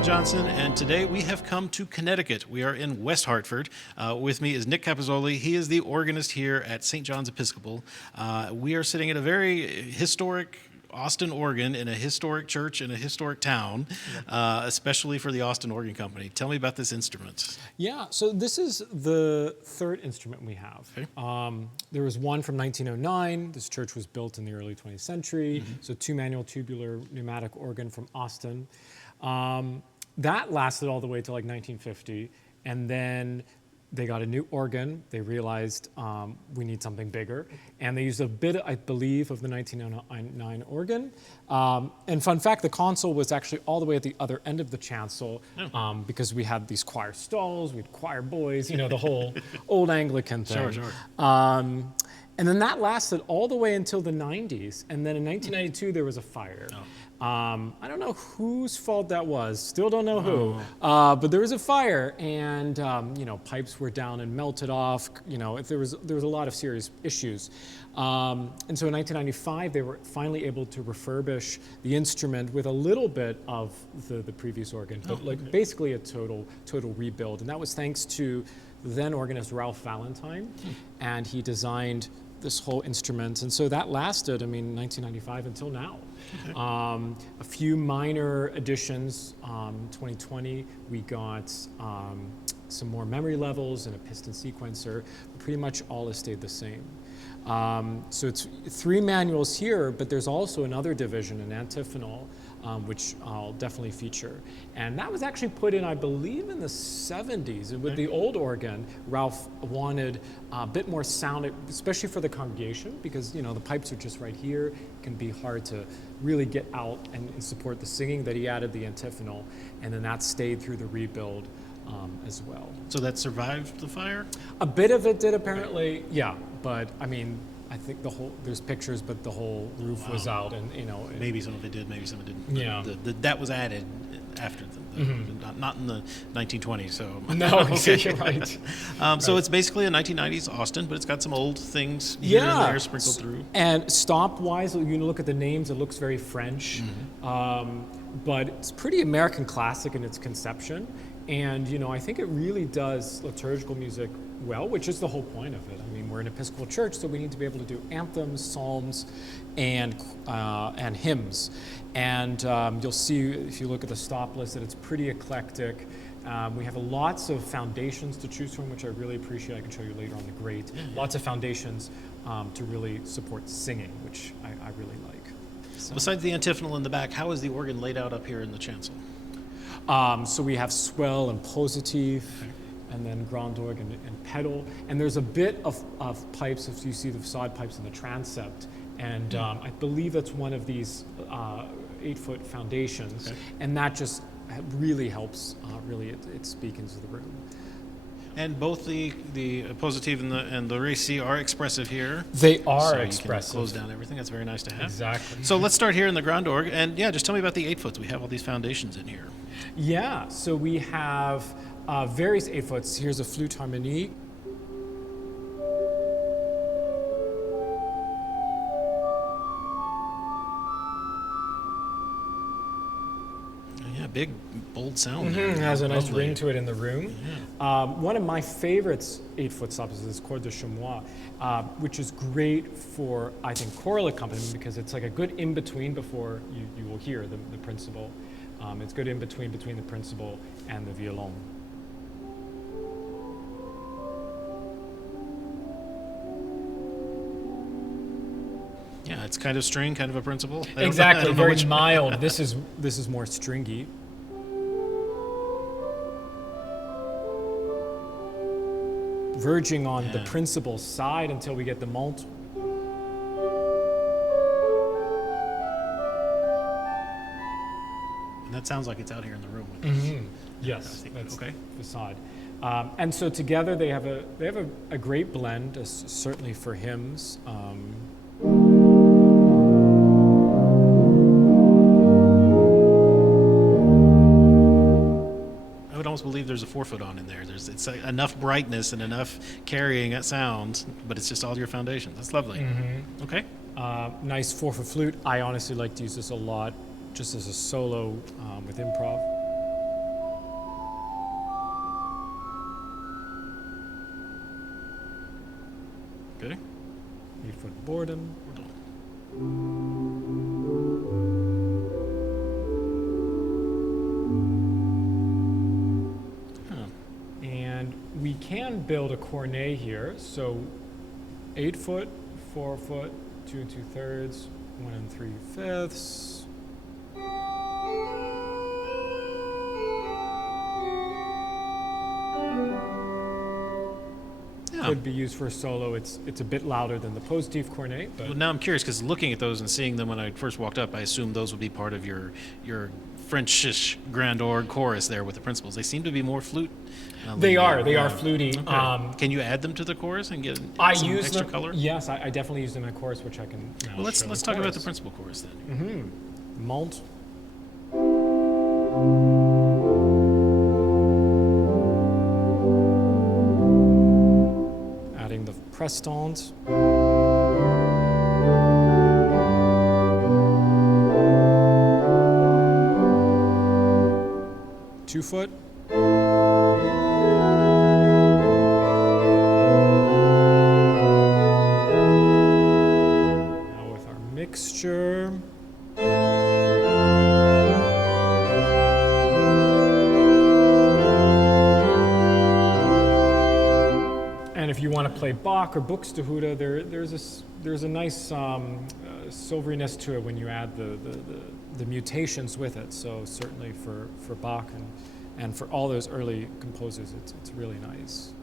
Brent Johnson, and today we have come to Connecticut. We are in West Hartford. With me is Nick Capozzoli. He is the organist here at St. John's Episcopal. We are sitting at a very historic Austin organ in a historic church in a historic town, especially for the Austin Organ Company. Tell me about this instrument. Yeah, so this is the third instrument we have. Okay. There was one from 1909. This church was built in the early 20th century. So two-manual tubular pneumatic organ from Austin. That lasted all the way to like 1950, and then they got a new organ. They realized we need something bigger, and they used a bit, I believe, of the 1909 organ. And fun fact, the console was actually all the way at the other end of the chancel because we had these choir stalls, we had choir boys, you know, the whole old Anglican thing. Sure. And then that lasted all the way until the 90s, and then in 1992 there was a fire. I don't know whose fault that was. Still don't know who. But there was a fire, and you know, pipes were down and melted off. You know, there was a lot of serious issues. And so in 1995, they were finally able to refurbish the instrument with a little bit of the previous organ, but basically a total rebuild. And that was thanks to the then organist Ralph Valentine, and he designed this whole instrument, and so that lasted, 1995 until now. Okay. A few minor additions. 2020, we got some more memory levels and a piston sequencer. Pretty much all has stayed the same. So it's three manuals here, but there's also another division, an antiphonal, which I'll definitely feature. And that was actually put in, I believe, in the 70s. And with the old organ, Ralph wanted a bit more sound, especially for the congregation, because you know the pipes are just right here. It can be hard to really get out and support the singing. That he added the antiphonal, and then that stayed through the rebuild as well. So that survived the fire? A bit of it did, apparently, yeah. But I think there's pictures, but the whole roof was out, and you know. Maybe some of it did, maybe some of it didn't. Yeah. That was added after, not in the 1920s, so. No, okay. You're right. So it's basically a 1990s Austin, but it's got some old things here and there sprinkled through. And stop-wise, you look at the names, it looks very French, but it's pretty American classic in its conception. And you know, I think it really does liturgical music well, which is the whole point of it. We're an Episcopal Church, so we need to be able to do anthems, psalms, and hymns. And you'll see, if you look at the stop list, that it's pretty eclectic. We have lots of foundations to choose from, which I really appreciate. I can show you later on the grate. Lots of foundations to really support singing, which I really like. So. Besides the antiphonal in the back, how is the organ laid out up here in the chancel? So we have swell and positive, and then grand organ and pedal. And there's a bit of pipes, if you see the facade pipes in the transept. And I believe that's one of these 8-foot foundations. Okay. And that just really helps, it speak into the room. And both the positive and the réci are expressive here. They are so expressive. You can close down everything. That's very nice to have. Exactly. So let's start here in the grand org. And yeah, just tell me about the 8-foots. We have all these foundations in here. Yeah, so we have various 8-foots. Here's a flute harmonique. Yeah, big, bold sound. It has a nice ring to it in the room. Yeah. One of my favorites 8-foot stops is this corde de chamois, which is great for, I think, choral accompaniment because it's like a good in-between before you will hear the principal. It's good in between the principal and the violon. Yeah, it's kind of string, kind of a principal. Exactly, very mild. This is more stringy. Verging on the principal side until we get the malt. And that sounds like it's out here in the room with us. Yes, that's okay. Facade. And so together they have a great blend, certainly for hymns. I would almost believe there's a 4-foot on in there. It's enough brightness and enough carrying that sound, but it's just all your foundations. That's lovely. Okay. Nice 4-foot flute. I honestly like to use this a lot, just as a solo with improv. Boredom. And we can build a cornet here. So 8 foot, 4 foot, 2 2/3, 1 3/5. Could be used for a solo. It's a bit louder than the positive cornet, but Well, now I'm curious because looking at those and seeing them when I first walked up, I assumed those would be part of your Frenchish grand orgue chorus there with the principals. They seem to be more flute. they are fluty. Okay. Can you add them to the chorus and get I some use extra them. color? Yes, I definitely use them in chorus, which I can. Now Well, let's show in talk about the chorus. principal chorus then. Malt. Adding the prestons. 2 foot. Now with our mixture. And if you want to play Bach or Buxtehude, there's a nice silveriness to it when you add the mutations with it. So certainly for Bach and for all those early composers, it's really nice.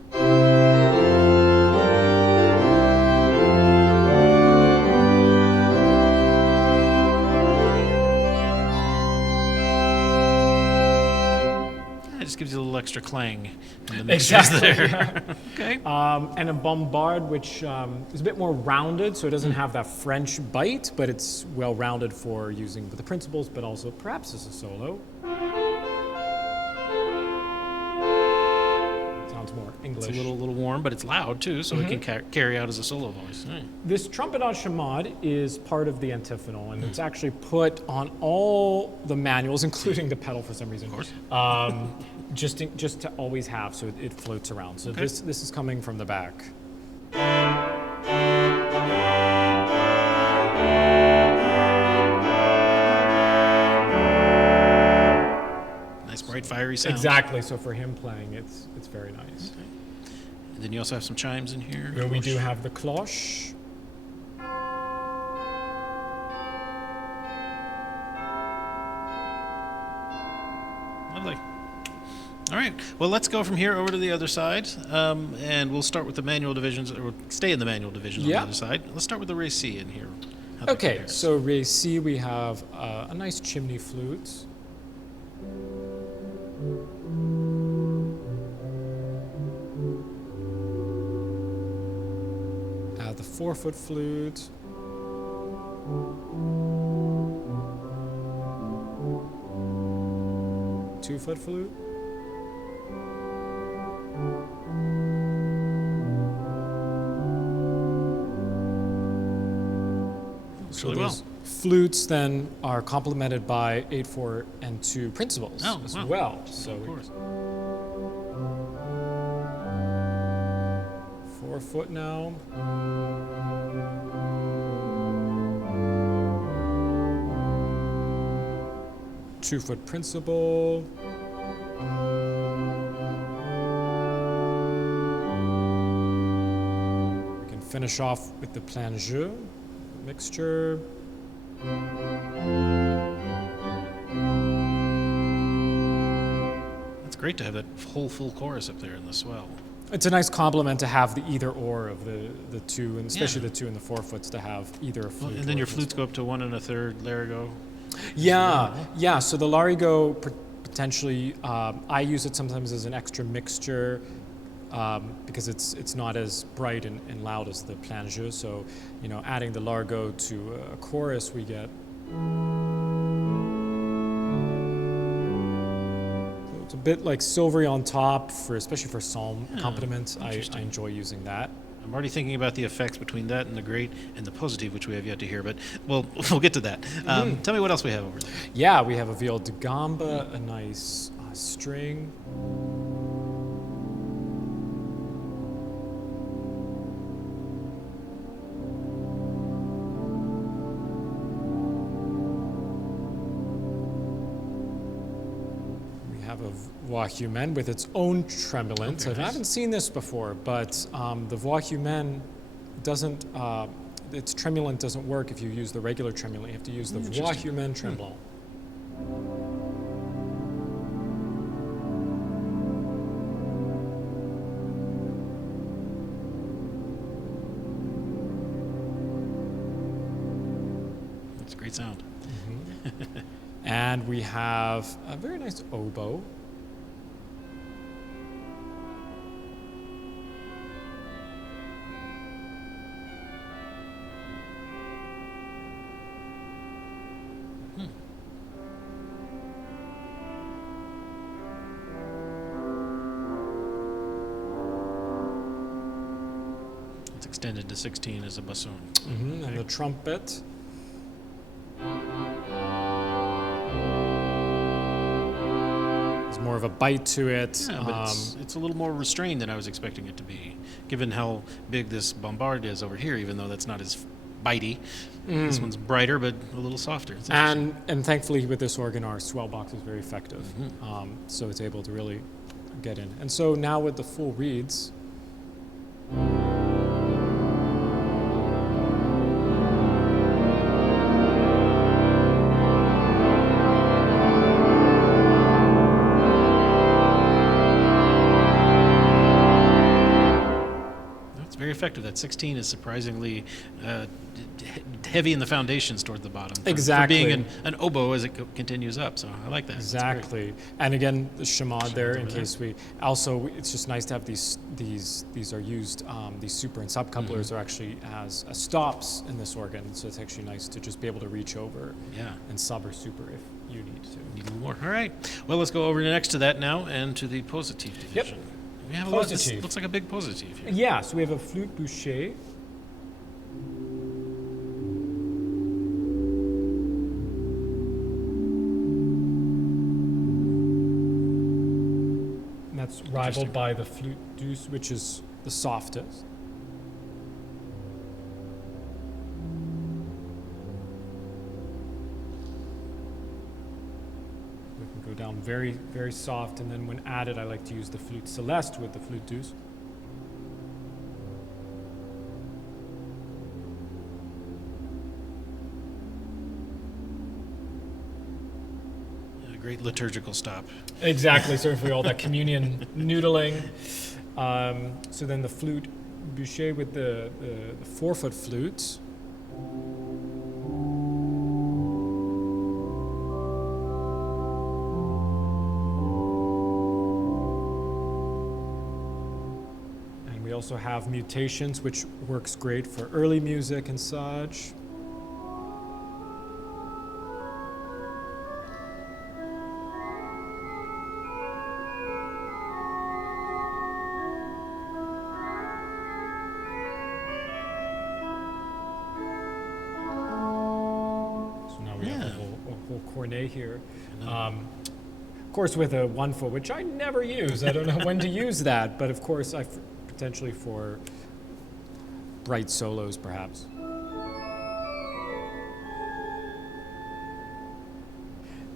It just gives you a little extra clang in the mixtures there. Yeah. Okay. And a bombard, which is a bit more rounded, so it doesn't have that French bite, but it's well rounded for using with the principals, but also perhaps as a solo. Sounds more English. It's a little warm, but it's loud too, so it can carry out as a solo voice. Right. This trumpet en chamade is part of the antiphonal, and it's actually put on all the manuals, including the pedal for some reason. Of course. Just to always have, so it floats around. So this is coming from the back. Nice bright fiery sound. Exactly. So for him playing, it's very nice. Okay. And then you also have some chimes in here. Where we do have the cloche. Lovely. All right. Well, let's go from here over to the other side, and we'll start with the manual divisions, or we'll stay in the manual division on the other side. Let's start with the Ray C in here. How that Okay, compares. so Ray C, we have a nice chimney flute. Add the 4-foot flute. Two-foot flute. So really well. those flutes then are complemented by 8, 4, and 2 principals as wow. well. So Of course. 4 foot now. Two-foot principal. We can finish off with the plan jeu mixture. It's great to have that whole full chorus up there in the swell. It's a nice compliment to have the either or of the two, and especially Yeah. the 2 and the 4-foots to have either a flute. And then or your a flutes principal. go up to 1 1/3 larigo. Yeah. So the larigo potentially, I use it sometimes as an extra mixture because it's not as bright and loud as the plan jeu. So, adding the largo to a chorus, we get. So it's a bit like silvery on top especially for psalm accompaniment. I enjoy using that. I'm already thinking about the effects between that and the great and the positive, which we have yet to hear, but we'll get to that. Tell me what else we have over there. Yeah, we have a viol de gamba, a nice string. a voix humaine with its own tremulant. Okay, I nice. haven't seen this before, but the voix humaine doesn't, its tremulant doesn't work if you use the regular tremulant. You have to use the voix Interesting. humaine tremulant. That's a great sound. And we have a very nice oboe. It's extended to 16 as a bassoon. And the trumpet. There's more of a bite to it. Yeah, but it's a little more restrained than I was expecting it to be, given how big this bombard is over here, even though that's not as bitey. This one's brighter, but a little softer. It's interesting. And thankfully with this organ, our swell box is very effective. So it's able to really get in. And so now with the full reeds, It's very effective. That 16 is surprisingly heavy in the foundations toward the bottom. For being an oboe as it continues up, so I like that. It's great. exactly. And again, the chamade there in over there. case we, also it's just nice to have these are used, these super and sub couplers are actually as stops in this organ. So it's actually nice to just be able to reach over Yeah. and sub or super if you need to. Need a little more. All right. Well, let's go over next to that now and to the positive division. We have a lot. This Positive. looks like a big positive here. Yeah, so we have a flute boucher. And that's rivaled by the flute douce, which is the softest. We can go down very, very soft, and then when added, I like to use the flute celeste with the flute douce. A great liturgical stop. Exactly, so for all that communion noodling. So then the flute boucher with the 4-foot flute. And we also have mutations, which works great for early music and such. So now we have a whole cornet here. Of course, with a 1-foot, which I never use. I don't know when to use that, but of course, potentially for bright solos, perhaps.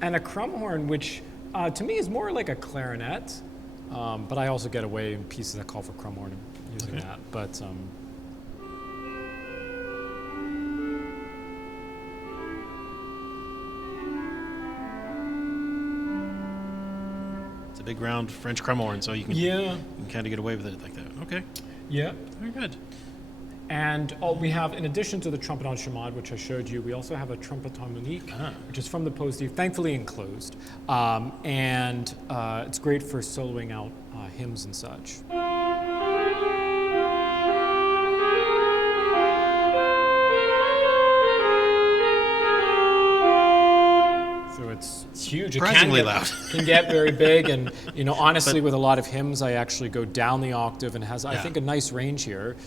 And a crumhorn, which to me is more like a clarinet, but I also get away in pieces that call for crumhorn using that. But It's a big round French crumhorn, so you can kind of get away with it like that. Okay, yeah. very good. And we have, in addition to the trumpet en chamade, which I showed you, we also have a trumpet harmonique, which is from the positive, thankfully enclosed. And it's great for soloing out hymns and such. So it's huge. Surprisingly loud. Can get very big, and honestly, with a lot of hymns, I actually go down the octave and has, I think, a nice range here.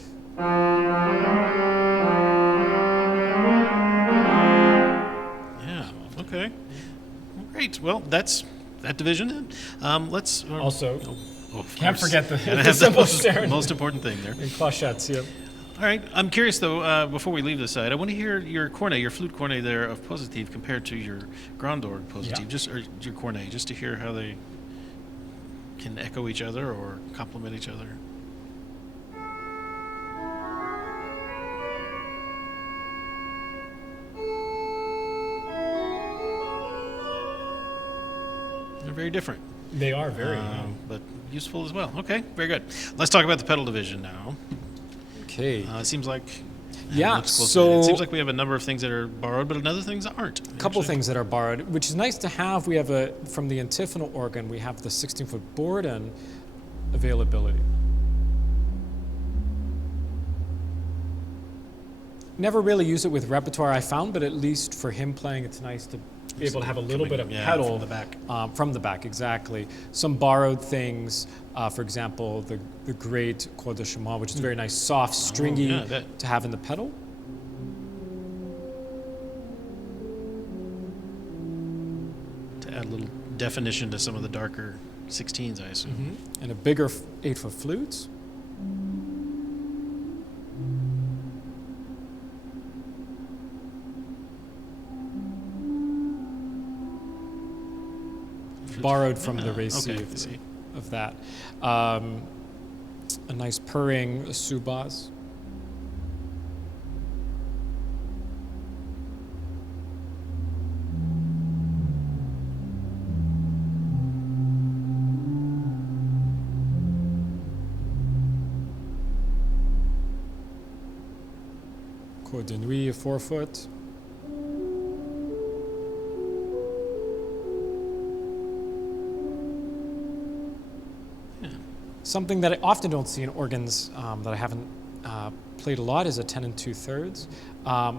Yeah. Okay. Well, great. Well, that's that division. Let's Also, of can't course. forget the Gotta have simple most, stern. most important thing there. And clochettes, yeah. All right. I'm curious though. Before we leave this side, I want to hear your cornet, your flute cornet there of positive compared to your grand orgue positive, Yeah. or your cornet, just to hear how they can echo each other or complement each other. They're very different. They are very. But useful as well. Okay, very good. Let's talk about the pedal division now. Okay. It seems like Yeah, looks close to so- it. It seems like we have a number of things that are borrowed, but other things that aren't. A couple actually. things that are borrowed, which is nice to have. We have from the antiphonal organ, we have the 16-foot Borden availability. Never really use it with repertoire, I found, but at least for him playing, it's nice to be able to have a little bit of pedal from the back. From the back, exactly. Some borrowed things, for example, the great Corde de Chemin, which is very nice, soft, stringy yeah, that- to have in the pedal. To add a little definition to some of the darker 16s, I assume. And a bigger 8-foot flute. Borrowed from the Récit okay, I see. of that. A nice purring sous-bass. Corde de nuit, 4-foot. Something that I often don't see in organs that I haven't played a lot is a 10 2/3,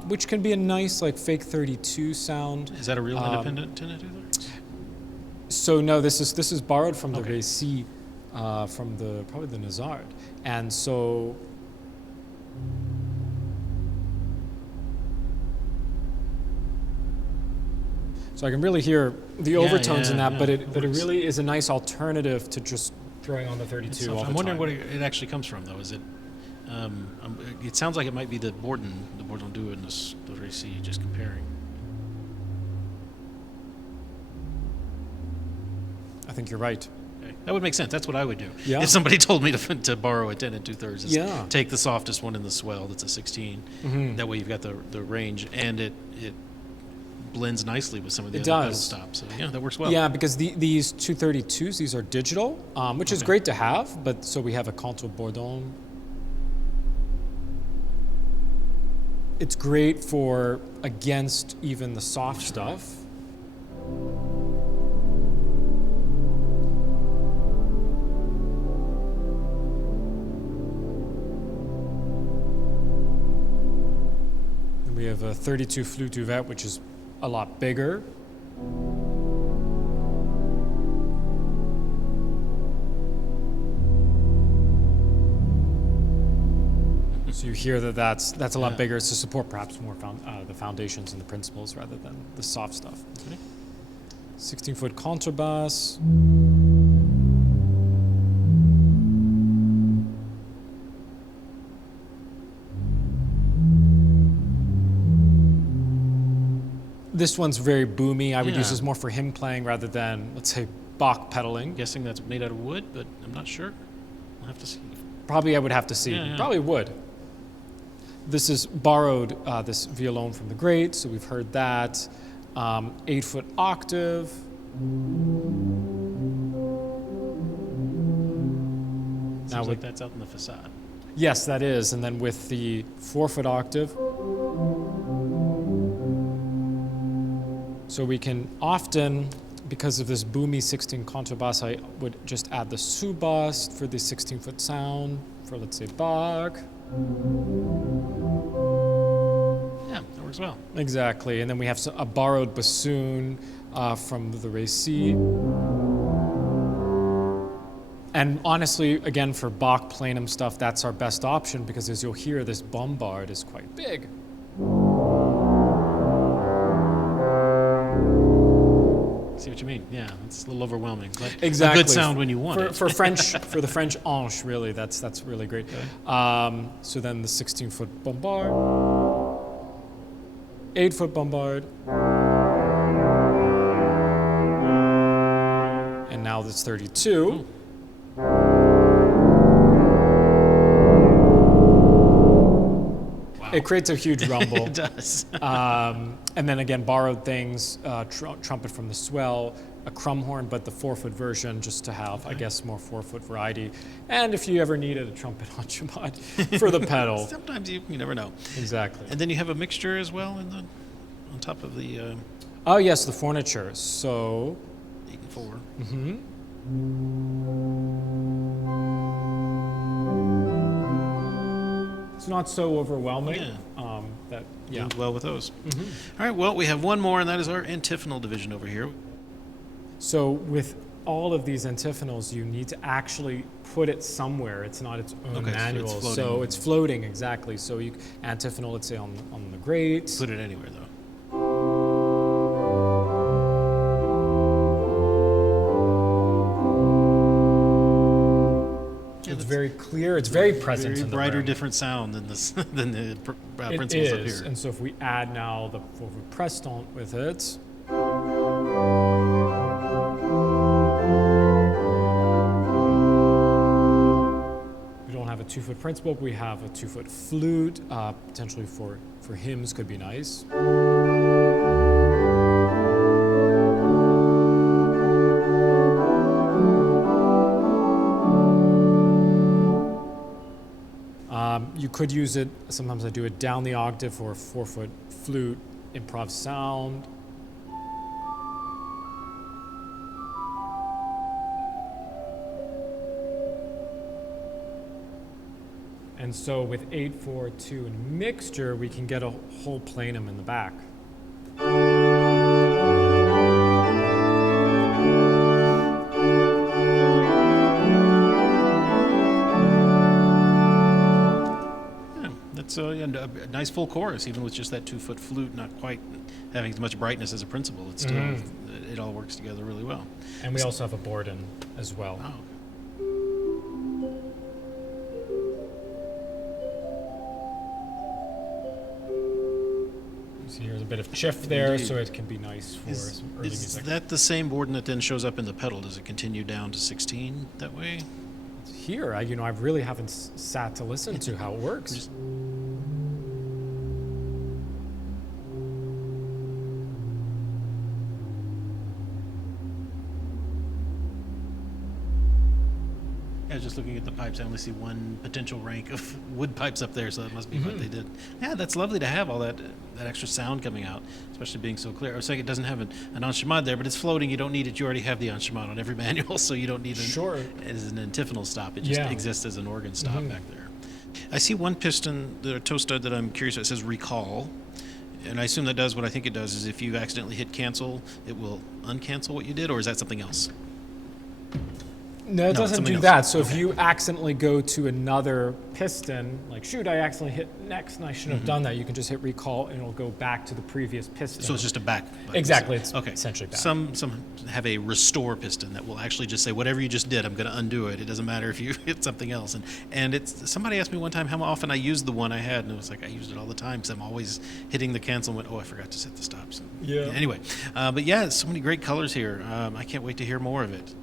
which can be a nice like fake 32 sound. Is that a real independent 10 2/3? So no, this is borrowed from the Okay. Récit, from probably the Nazard, and so. So I can really hear the overtones in that, but it really is a nice alternative to just throwing on the 32 all the I'm time. wondering what it actually comes from, though. Is it? It sounds like it might be the Borden duo and the Récit, just comparing. I think you're right. Okay. That would make sense. That's what I would do. Yeah. If somebody told me to borrow a 10 2/3, is Yeah. take the softest one in the swell. That's a 16. That way you've got the range, and it blends nicely with some of the It other pedal does. stops. So yeah, that works well. Yeah, because these 232s, these are digital, which is great to have, but so we have a Canto Bourdon. It's great for against even the soft stuff. And we have a 32 flute duvet, which is a lot bigger. So you hear that's a lot bigger. It's to support perhaps more the foundations and the principles rather than the soft stuff. Okay. 16-foot contrabass. This one's very boomy. I would use Yeah. this more for him playing rather than, let's say, Bach pedaling. I'm guessing that's made out of wood, but I'm not sure. I'll have to see. Probably I would have to see. Yeah, yeah. Probably would. This is borrowed, this violon from the great, so we've heard that. 8-foot octave. Sounds like with- that's out in the facade. Yes, that is. And then with the 4-foot octave. So we can often, because of this boomy 16 contrabass, I would just add the sous-bass for the 16-foot sound for, let's say, Bach. Yeah, that works well. Exactly. And then we have a borrowed bassoon from the Récit. And honestly, again, for Bach plenum stuff, that's our best option because as you'll hear, this bombard is quite big. See what you mean? Yeah, it's a little overwhelming, but Exactly. a good sound when you want it. For French, for the French anche, really, that's really great. So then the 16-foot bombard, 8-foot bombard, and now this 32. It creates a huge rumble. It does. And then again, borrowed things, trumpet from the swell, a crumb horn, but the 4-foot version, just to have, I guess, more 4-foot variety. And if you ever needed a trumpet enchimade for the pedal. Sometimes you never know. Exactly. And then you have a mixture as well on top of the Oh yes, the furniture. So 8 and 4. it's not so overwhelming. Do well with those. All right, well, we have one more, and that is our antiphonal division over here. So with all of these antiphonals, you need to actually put it somewhere. It's not its own Okay, so it's manual. floating. So it's floating, exactly. So you antiphonal, let's say on the grate. Put it anywhere, though. It's very clear. It's very present Very in the brighter, room. different sound than this than the It principles up is. here. And so if we add now the Preston with it, we don't have a 2-foot principal, but we have a 2-foot flute, potentially for hymns could be nice. You could use it, sometimes I do it down the octave for a 4-foot flute, improv sound. And so with 8/4/2 and mixture, we can get a whole plenum in the back. That's a nice full chorus, even with just that 2-foot flute, not quite having as much brightness as a principal. It's still, it all works together really well. And we also have a Borden as well. Oh. So here's a bit of chiff there, Indeed. so it can be nice for some early Is music. that the same Borden that then shows up in the pedal? Does it continue down to 16 that way? Here, I really haven't sat to listen to how it works. Yeah, just looking at the pipes, I only see one potential rank of wood pipes up there, so that must be what they did. Yeah, that's lovely to have all that extra sound coming out, especially being so clear. I was saying it doesn't have an enchimade there, but it's floating. You don't need it. You already have the enchimade on every manual, so you don't need it as an antiphonal stop. It just exists as an organ stop back there. I see one piston, the toe stud that I'm curious about, it says recall. And I assume that does what I think it does, is if you accidentally hit cancel, it will uncancel what you did, or is that something else? No, it No, doesn't something do else. that. So if you accidentally go to another piston, like shoot, I accidentally hit next and I shouldn't have done that, you can just hit recall and it'll go back to the previous piston. So it's just a back button. Exactly, it's okay. essentially back. Some have a restore piston that will actually just say, whatever you just did, I'm going to undo it. It doesn't matter if you hit something else. And it's somebody asked me one time how often I used the one I had, and it was like I used it all the time because I'm always hitting the cancel and went, oh, I forgot to set the stops. Yeah. Anyway, but yeah, so many great colors here. I can't wait to hear more of it.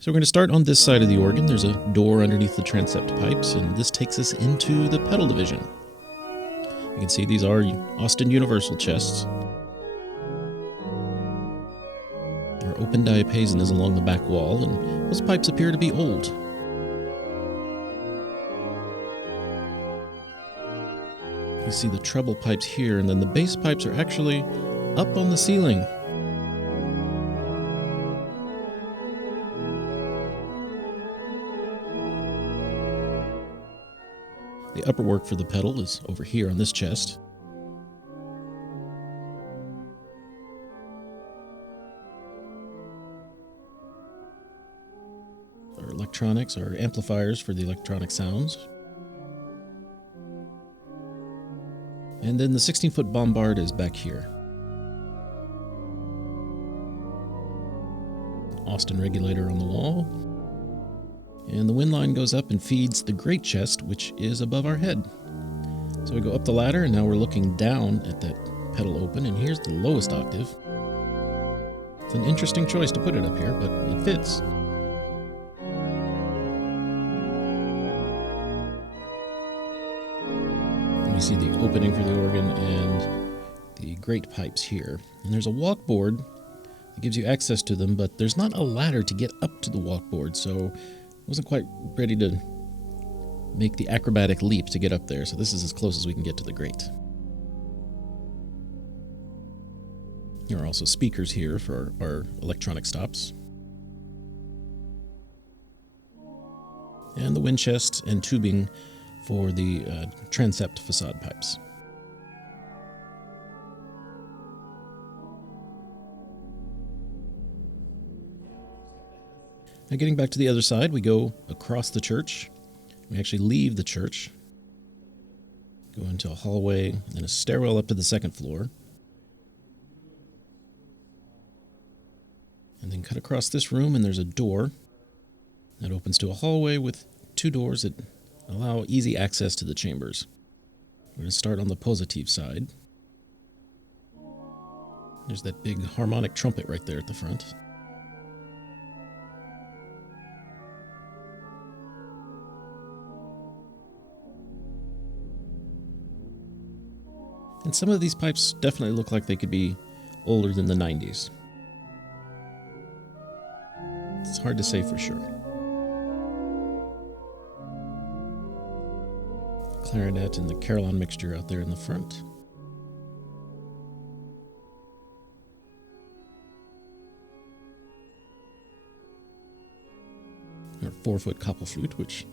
So we're going to start on this side of the organ. There's a door underneath the transept pipes, and this takes us into the pedal division. You can see these are Austin Universal chests. Our open diapason is along the back wall, and those pipes appear to be old. You see the treble pipes here, and then the bass pipes are actually up on the ceiling. The upper work for the pedal is over here on this chest. Our electronics, our amplifiers for the electronic sounds. And then the 16-foot bombard is back here. Austin regulator on the wall. And the wind line goes up and feeds the great chest, which is above our head. So we go up the ladder, and now we're looking down at that pedal open, and here's the lowest octave. It's an interesting choice to put it up here, but it fits. And we see the opening for the organ and the great pipes here. And there's a walkboard that gives you access to them, but there's not a ladder to get up to the walkboard, so wasn't quite ready to make the acrobatic leap to get up there, so this is as close as we can get to the grate. There are also speakers here for our electronic stops. And the wind chest and tubing for the transept facade pipes. Now getting back to the other side, we go across the church. We actually leave the church, go into a hallway, and a stairwell up to the second floor. And then cut across this room, and there's a door that opens to a hallway with two doors that allow easy access to the chambers. We're going to start on the positive side. There's that big harmonic trumpet right there at the front. And some of these pipes definitely look like they could be older than the 90s. It's hard to say for sure. Clarinet and the carillon mixture out there in the front. Our 4-foot copple flute, which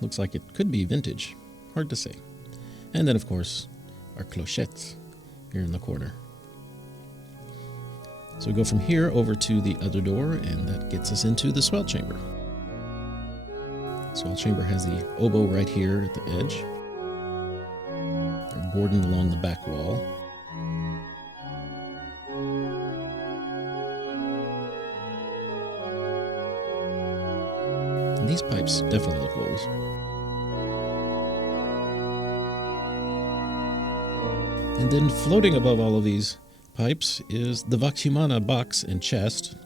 looks like it could be vintage. Hard to say. And then, of course, our clochettes here in the corner. So we go from here over to the other door, and that gets us into the swell chamber. The swell chamber has the oboe right here at the edge. They're bordered along the back wall. And these pipes definitely look old. And then floating above all of these pipes is the Vox Humana box and chest,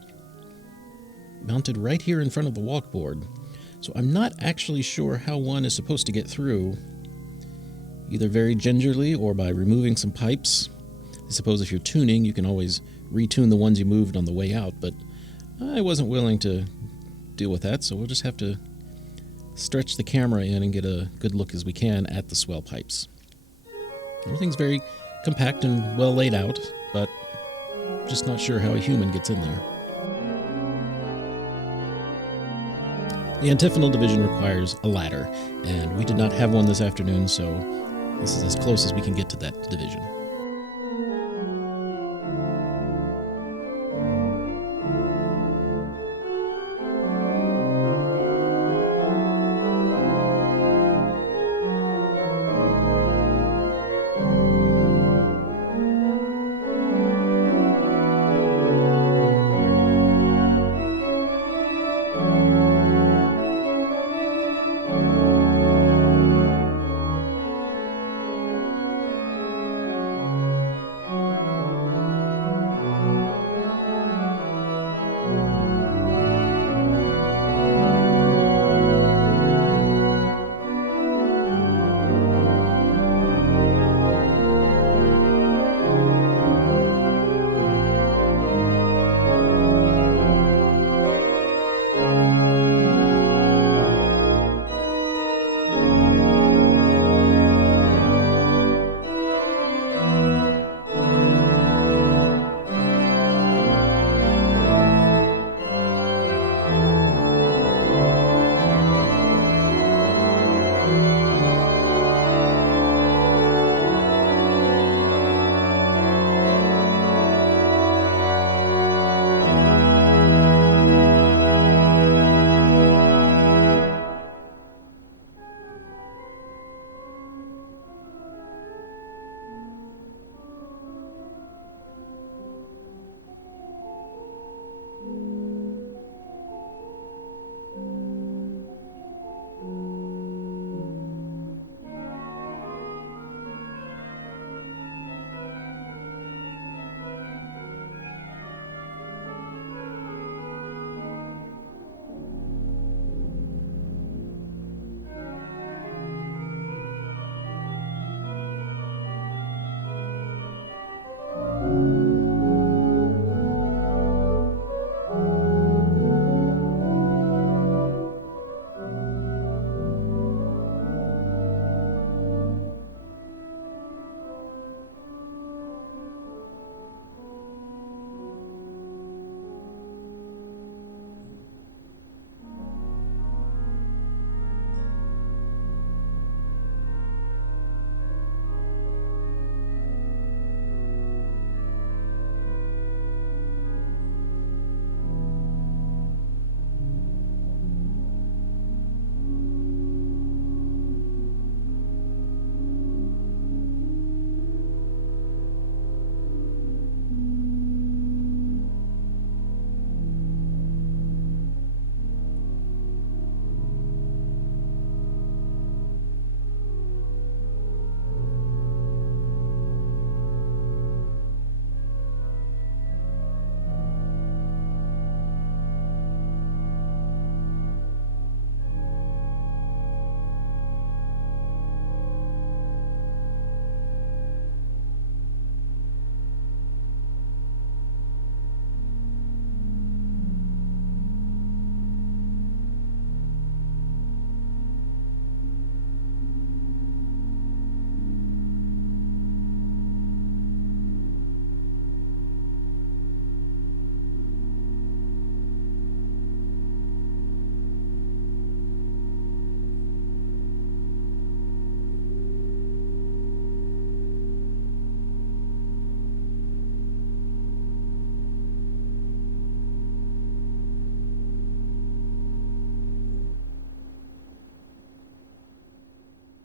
mounted right here in front of the walkboard. So I'm not actually sure how one is supposed to get through, either very gingerly or by removing some pipes. I suppose if you're tuning, you can always retune the ones you moved on the way out, but I wasn't willing to deal with that, so we'll just have to stretch the camera in and get a good look as we can at the swell pipes. Everything's very compact and well laid out, but just not sure how a human gets in there. The antiphonal division requires a ladder, and we did not have one this afternoon, so this is as close as we can get to that division.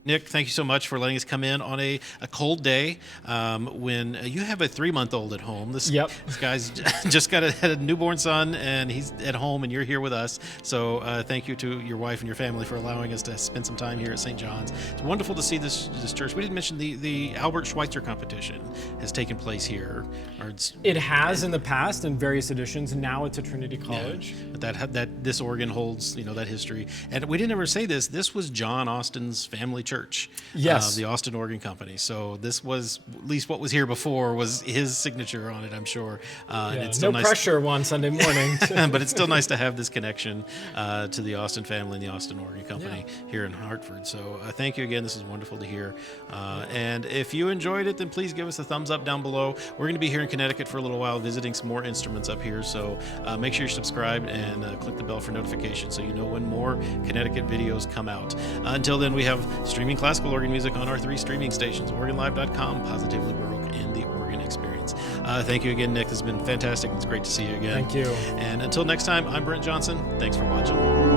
Nick, thank you so much for letting us come in on a cold day when you have a 3-month-old at home. This guy's just had a newborn son, and he's at home, and you're here with us. So thank you to your wife and your family for allowing us to spend some time here at St. John's. It's wonderful to see this church. We didn't mention the Albert Schweitzer competition has taken place here. It has in the past in various editions. Now it's at Trinity College. Yeah, that this organ holds, that history. And we didn't ever say this. This was John Austin's family church. Yes. The Austin Organ Company. So this was, at least what was here before, was his signature on it, I'm sure. And it's still no pressure on Sunday morning. But it's still nice to have this connection to the Austin family and the Austin Organ Company here in Hartford. So thank you again. This is wonderful to hear. And if you enjoyed it, then please give us a thumbs up down below. We're going to be here in Connecticut for a little while, visiting some more instruments up here. So make sure you're subscribed and click the bell for notifications so you know when more Connecticut videos come out. Until then, we have streaming classical organ music on our 3 streaming stations, organlive.com, Positively Baroque, and The Organ Experience. Thank you again, Nick. This has been fantastic. It's great to see you again. Thank you. And until next time, I'm Brent Johnson. Thanks for watching.